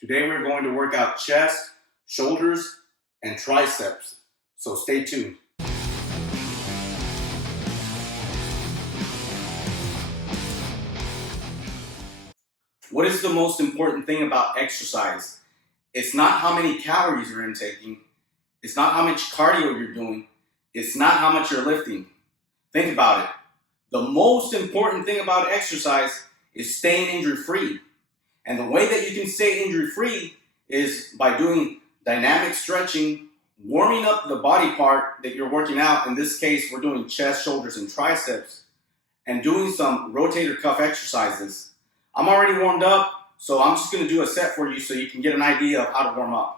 Today we're going to work out chest, shoulders, and triceps. So stay tuned. What is the most important thing about exercise? It's not how many calories you're intaking. It's not how much cardio you're doing. It's not how much you're lifting. Think about it. The most important thing about exercise is staying injury-free. And the way that you can stay injury-free is by doing dynamic stretching, warming up the body part that you're working out. In this case, we're doing chest, shoulders, and triceps, and doing some rotator cuff exercises. I'm already warmed up, so I'm just going to do a set for you so you can get an idea of how to warm up.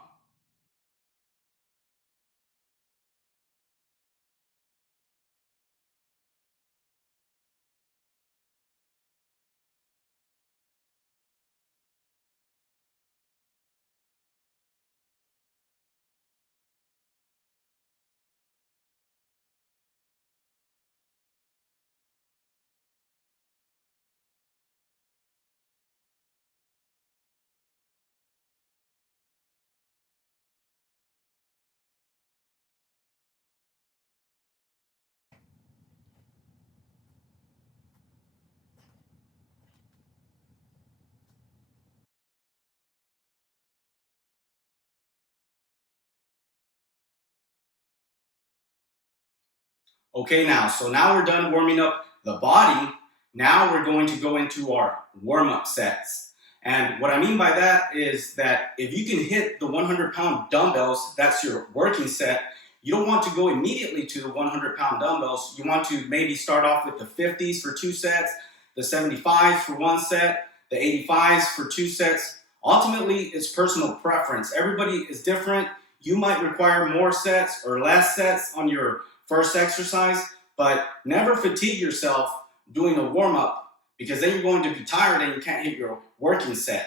Okay, now we're done warming up the body. Now we're going to go into our warm-up sets. And what I mean by that is that if you can hit the 100-pound dumbbells, that's your working set. You don't want to go immediately to the 100-pound dumbbells. You want to maybe start off with the 50s for 2 sets, the 75s for 1 set, the 85s for 2 sets. Ultimately, it's personal preference. Everybody is different. You might require more sets or less sets on your first exercise, but never fatigue yourself doing a warm-up, because then you're going to be tired and you can't hit your working set.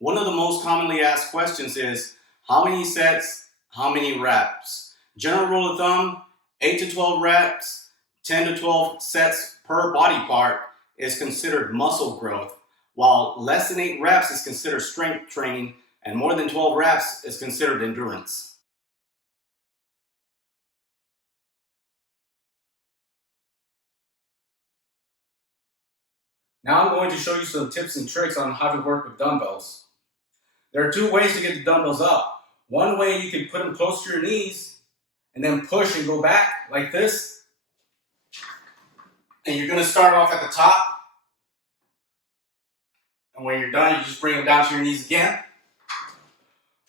One of the most commonly asked questions is, how many sets, how many reps? General rule of thumb, 8 to 12 reps, 10 to 12 sets per body part is considered muscle growth, while less than 8 reps is considered strength training, and more than 12 reps is considered endurance. Now I'm going to show you some tips and tricks on how to work with dumbbells. There are 2 ways to get the dumbbells up. One way, you can put them close to your knees and then push and go back like this. And you're going to start off at the top. And when you're done, you just bring them down to your knees again.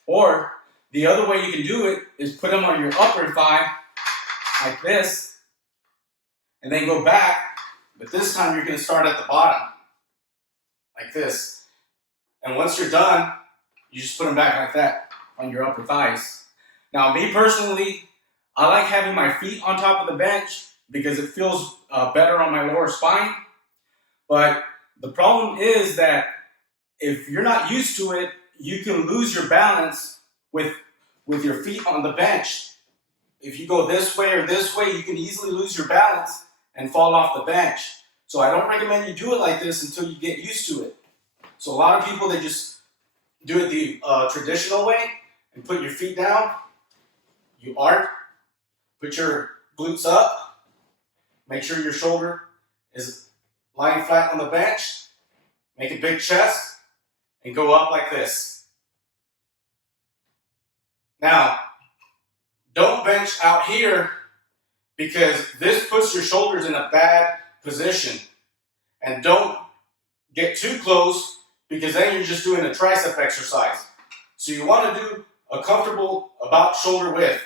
Or the other way you can do it is put them on your upper thigh like this and then go back. But this time you're going to start at the bottom like this. And once you're done, you just put them back like that on your upper thighs. Now, me personally, I like having my feet on top of the bench because it feels better on my lower spine. But the problem is that if you're not used to it, you can lose your balance with your feet on the bench. If you go this way or this way, you can easily lose your balance and fall off the bench. So I don't recommend you do it like this until you get used to it. So a lot of people, they just do it the traditional way and put your feet down. You arc, put your glutes up, make sure your shoulder is lying flat on the bench, make a big chest, and go up like this. Now, don't bench out here because this puts your shoulders in a bad position. And don't get too close because then you're just doing a tricep exercise. So you want to do a comfortable about shoulder width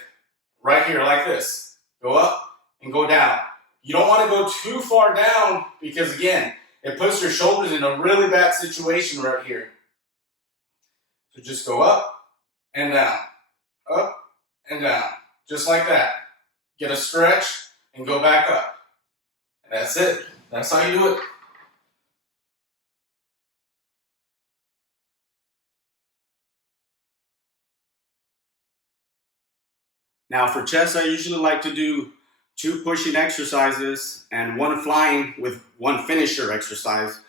right here like this. Go up and go down. You don't want to go too far down because, again, it puts your shoulders in a really bad situation right here. So just go up and down, up and down, just like that. Get a stretch and go back up. And that's it. That's how you do it. Now for chest, I usually like to do 2 pushing exercises, and 1 flying with 1 finisher exercise.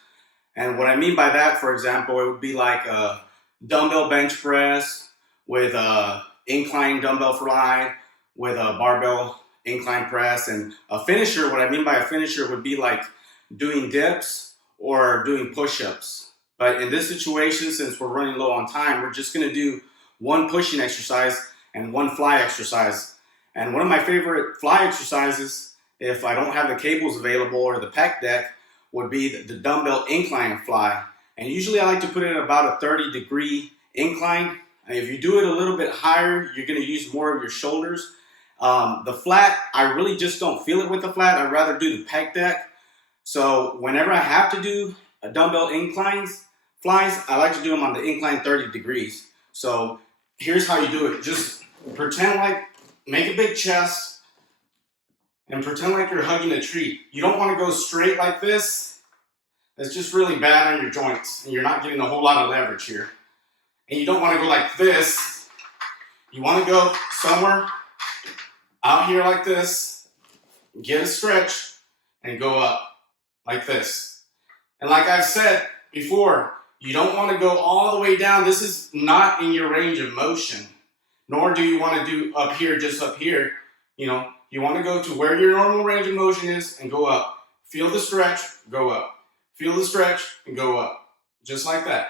And what I mean by that, for example, it would be like a dumbbell bench press with a incline dumbbell fly with a barbell incline press. And a finisher, what I mean by a finisher would be like doing dips or doing push-ups. But in this situation, since we're running low on time, we're just gonna do 1 pushing exercise and 1 fly exercise. And one of my favorite fly exercises, if I don't have the cables available or the pec deck, would be the dumbbell incline fly. And usually I like to put it at about a 30-degree incline. And if you do it a little bit higher, you're gonna use more of your shoulders. The flat, I really just don't feel it with the flat. I'd rather do the pec deck. So whenever I have to do a dumbbell inclines, flies, I like to do them on the incline 30 degrees. So here's how you do it. Just pretend like, make a big chest and pretend like you're hugging a tree. You don't want to go straight like this. That's just really bad on your joints and you're not getting a whole lot of leverage here. And you don't want to go like this. You want to go somewhere out here like this, get a stretch, and go up like this. And like I've said before, you don't want to go all the way down. This is not in your range of motion, nor do you want to do up here, just up here. You know, you want to go to where your normal range of motion is and go up. Feel the stretch, go up. Feel the stretch and go up. Just like that.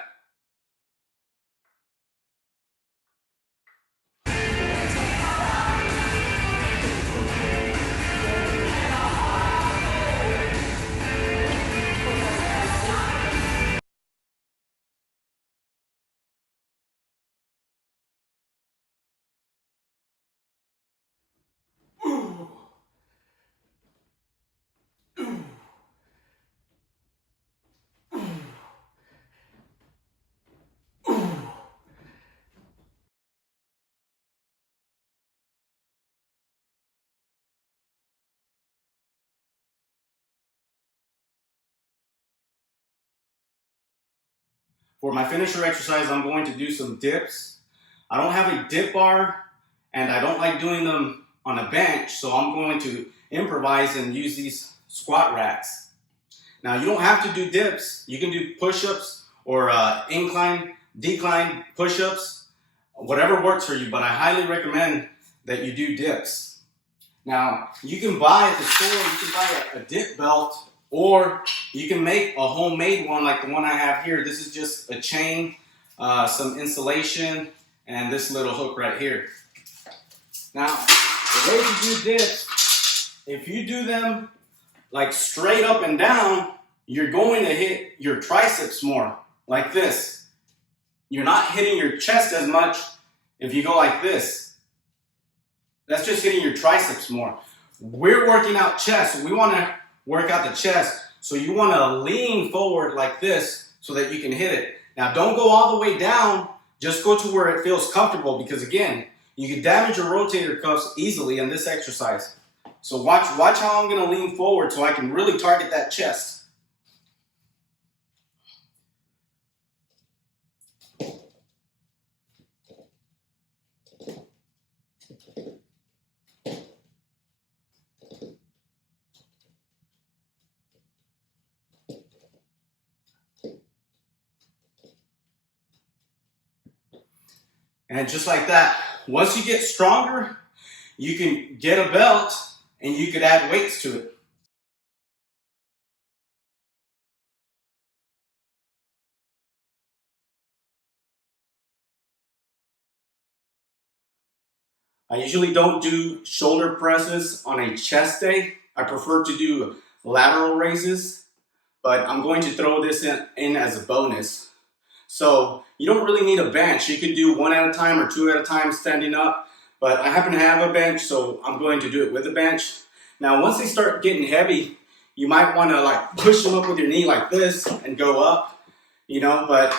For my finisher exercise, I'm going to do some dips. I don't have a dip bar and I don't like doing them on a bench, so I'm going to improvise and use these squat racks. Now you don't have to do dips. You can do push-ups or incline, decline push-ups, whatever works for you, but I highly recommend that you do dips. Now you can buy at the store, you can buy a dip belt, or you can make a homemade one like the one I have here. This is just a chain, some insulation, and this little hook right here. Now, the way to do dips, if you do them like straight up and down, you're going to hit your triceps more, like this. You're not hitting your chest as much if you go like this. That's just hitting your triceps more. We're working out chest, so we want to work out the chest. So you want to lean forward like this so that you can hit it. Now don't go all the way down, just go to where it feels comfortable, because again, you can damage your rotator cuffs easily in this exercise. So watch how I'm going to lean forward so I can really target that chest. And just like that, once you get stronger, you can get a belt and you could add weights to it. I usually don't do shoulder presses on a chest day. I prefer to do lateral raises, but I'm going to throw this in as a bonus. So you don't really need a bench. You can do 1 at a time or 2 at a time standing up, but I happen to have a bench, so I'm going to do it with a bench. Now, once they start getting heavy, you might want to like push them up with your knee like this and go up, you know, but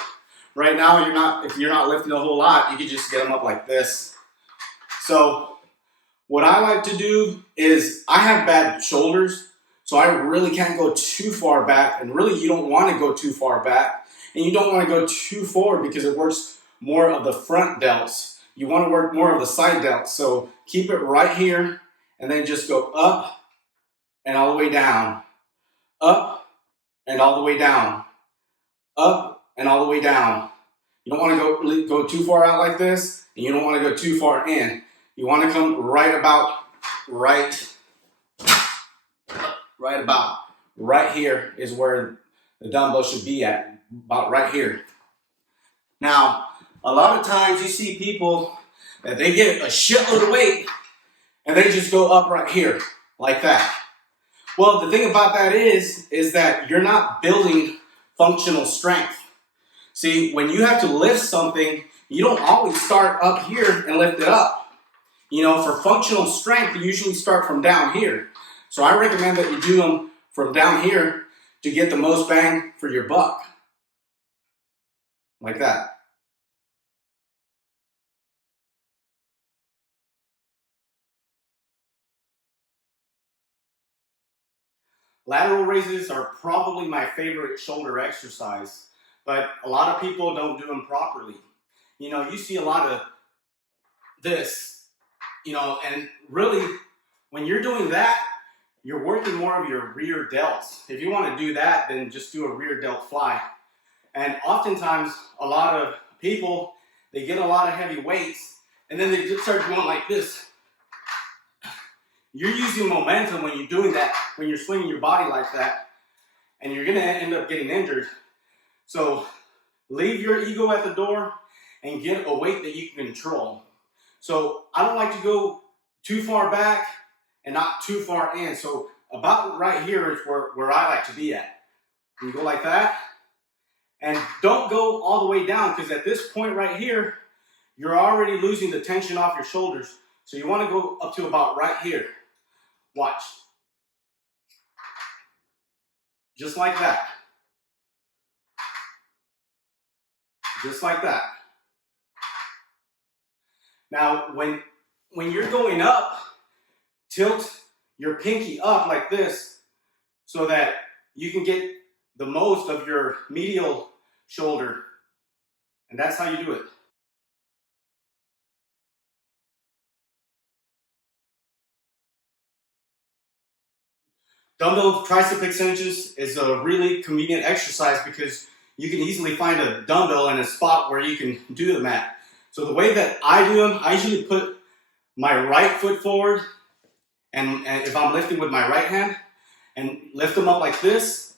right now if you're not lifting a whole lot, you can just get them up like this. So what I like to do is, I have bad shoulders, so I really can't go too far back, and really you don't want to go too far back. And you don't want to go too forward because it works more of the front delts. You want to work more of the side delts. So keep it right here and then just go up and all the way down, up and all the way down, up and all the way down. You don't want to go too far out like this, and you don't want to go too far in. You want to come right about right here is where the dumbbell should be at, about right here. Now, a lot of times you see people that they get a shitload of weight and they just go up right here like that. Well, the thing about that is that you're not building functional strength. See, when you have to lift something, you don't always start up here and lift it up. You know, for functional strength, you usually start from down here. So I recommend that you do them from down here to get the most bang for your buck. Like that. Lateral raises are probably my favorite shoulder exercise, but a lot of people don't do them properly. You know, you see a lot of this, you know, and really when you're doing that, you're working more of your rear delts. If you want to do that, then just do a rear delt fly. And oftentimes, a lot of people, they get a lot of heavy weights, and then they just start going like this. You're using momentum when you're doing that, when you're swinging your body like that, and you're going to end up getting injured. So leave your ego at the door and get a weight that you can control. So I don't like to go too far back and not too far in. So about right here is where I like to be at. You go like that, and don't go all the way down, because at this point right here, you're already losing the tension off your shoulders. So you want to go up to about right here. Watch. Just like that. Just like that. Now, when you're going up, tilt your pinky up like this so that you can get the most of your medial shoulder. And that's how you do it. Dumbbell tricep extensions is a really convenient exercise because you can easily find a dumbbell in a spot where you can do them at. So the way that I do them, I usually put my right foot forward, and if I'm lifting with my right hand, and lift them up like this,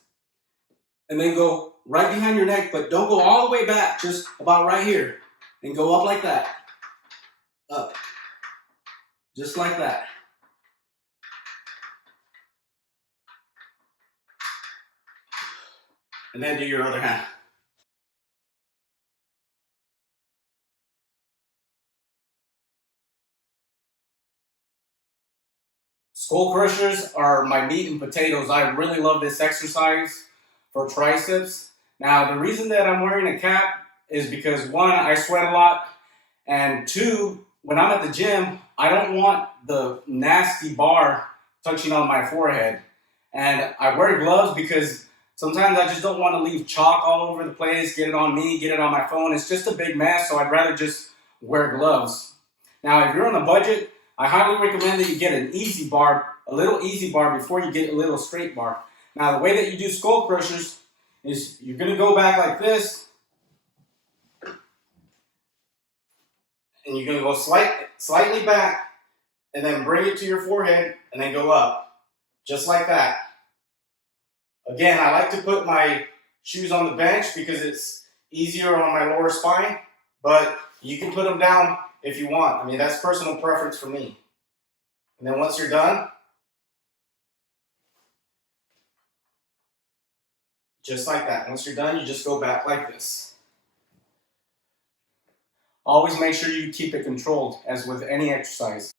and then go right behind your neck, but don't go all the way back, just about right here, and go up like that, up, just like that. And then do your other hand. Skull crushers are my meat and potatoes. I really love this exercise for triceps. Now, the reason that I'm wearing a cap is because, one, I sweat a lot, and two, when I'm at the gym, I don't want the nasty bar touching on my forehead. And I wear gloves because sometimes I just don't want to leave chalk all over the place, get it on me, get it on my phone. It's just a big mess, so I'd rather just wear gloves. Now, if you're on a budget, I highly recommend that you get an easy bar, a little easy bar before you get a little straight bar. Now, the way that you do skull crushers is you're going to go back like this, and you're going to go slightly back, and then bring it to your forehead, and then go up, just like that. Again, I like to put my shoes on the bench because it's easier on my lower spine, but you can put them down if you want. I mean, that's personal preference for me. And then once you're done, just like that. Once you're done, you just go back like this. Always make sure you keep it controlled, as with any exercise.